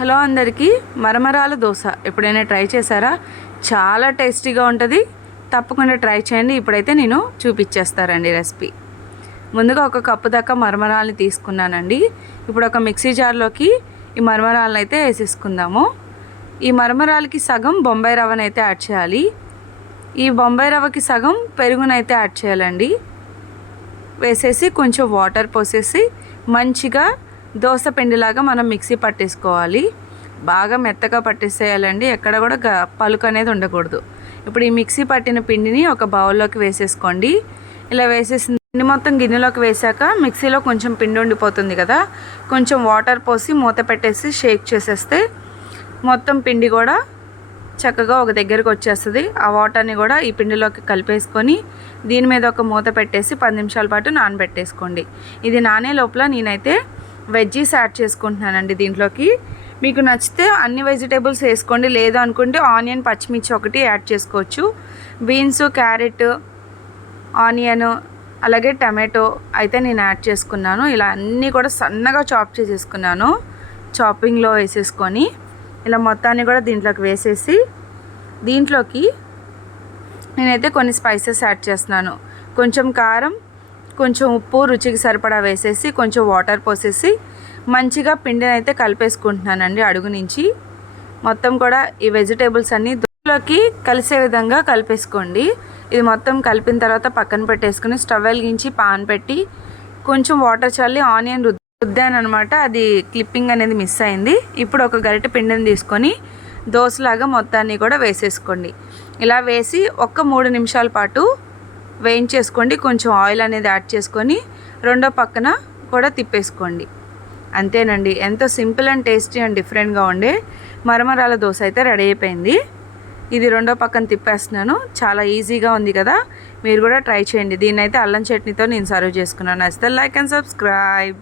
Hello అందరికీ, మరమరాల దోశ ఎప్పుడైనా try చేశారా? చాలా టేస్టీగా ఉంటుంది. తప్పకుండా ట్రై చేయండి. ఇప్పుడైతే నేను చూపించేస్తారండి రెసిపీ. ముందుగా ఒక కప్పు దాకా మరమరాలని తీసుకున్నానండి. ఇప్పుడు ఒక మిక్సీ జార్లోకి ఈ మరమరాలను అయితే వేసేసుకుందాము. ఈ మరమరాలకి సగం బొంబాయి రవ్వను అయితే యాడ్ చేయాలి. ఈ బొంబాయి రవ్వకి సగం పెరుగునైతే యాడ్ చేయాలండి. వేసేసి కొంచెం వాటర్ పోసేసి మంచిగా దోశ పిండిలాగా మనం మిక్సీ పట్టేసుకోవాలి. బాగా మెత్తగా పట్టేసేయాలండి. ఎక్కడ కూడా పలుకు అనేది ఉండకూడదు. ఇప్పుడు ఈ మిక్సీ పట్టిన పిండిని ఒక బౌల్లోకి వేసేసుకోండి. ఇలా వేసేసిన పిండి మొత్తం గిన్నెలోకి వేసాక మిక్సీలో కొంచెం పిండి ఉండిపోతుంది కదా, కొంచెం వాటర్ పోసి మూత పెట్టేసి షేక్ చేసేస్తే మొత్తం పిండి కూడా చక్కగా ఒక దగ్గరకు వచ్చేస్తుంది. ఆ వాటర్ని కూడా ఈ పిండిలోకి కలిపేసుకొని దీని మీద ఒక మూత పెట్టేసి 10 నిమిషాల పాటు నానబెట్టేసుకోండి. ఇది నానే లోపల నేనైతే వెజ్జీస్ యాడ్ చేసుకుంటున్నానండి. దీంట్లోకి మీకు నచ్చితే అన్ని వెజిటేబుల్స్ వేసుకోండి, లేదు అనుకుంటే ఆనియన్, పచ్చిమిర్చి ఒకటి యాడ్ చేసుకోవచ్చు. బీన్స్, క్యారెట్, ఆనియన్ అలాగే టమాటో అయితే నేను యాడ్ చేసుకున్నాను. ఇలా అన్నీ కూడా సన్నగా చాప్ చేసేసుకున్నాను. చాపింగ్లో వేసేసుకొని ఇలా మొత్తాన్ని కూడా దీంట్లోకి వేసేసి దీంట్లోకి నేనైతే కొన్ని స్పైసెస్ యాడ్ చేస్తున్నాను. కొంచెం కారం, కొంచెం ఉప్పు రుచికి సరిపడా వేసేసి కొంచెం వాటర్ పోసేసి మంచిగా పిండిని అయితే కలిపేసుకుంటున్నానండి. అడుగు నుంచి మొత్తం కూడా ఈ వెజిటేబుల్స్ అన్నీ దోశలోకి కలిసే విధంగా కలిపేసుకోండి. ఇది మొత్తం కలిపిన తర్వాత పక్కన పెట్టేసుకుని స్టవ్ వెలిగించి పాన్ పెట్టి కొంచెం వాటర్ చల్లి ఆనియన్ రుద్దానమాట. అది క్లిప్పింగ్ అనేది మిస్ అయింది. ఇప్పుడు ఒక గరిటె పిండిని తీసుకొని దోశలాగా మొత్తాన్ని కూడా వేసేసుకోండి. ఇలా వేసి 3 నిమిషాల పాటు వేయించేసుకోండి. కొంచెం ఆయిల్ అనేది యాడ్ చేసుకొని రెండో పక్కన కూడా తిప్పేసుకోండి. అంతేనండి, ఎంతో సింపుల్ అండ్ టేస్టీ అండ్ డిఫరెంట్గా ఉండే మరమరాల దోశ అయితే రెడీ అయిపోయింది. ఇది రెండో పక్కన తిప్పేస్తున్నాను. చాలా ఈజీగా ఉంది కదా, మీరు కూడా ట్రై చేయండి. దీన్ని అయితే అల్లం చట్నీతో నేను సర్వ్ చేసుకున్నాను. నచ్చితే లైక్ అండ్ సబ్స్క్రైబ్.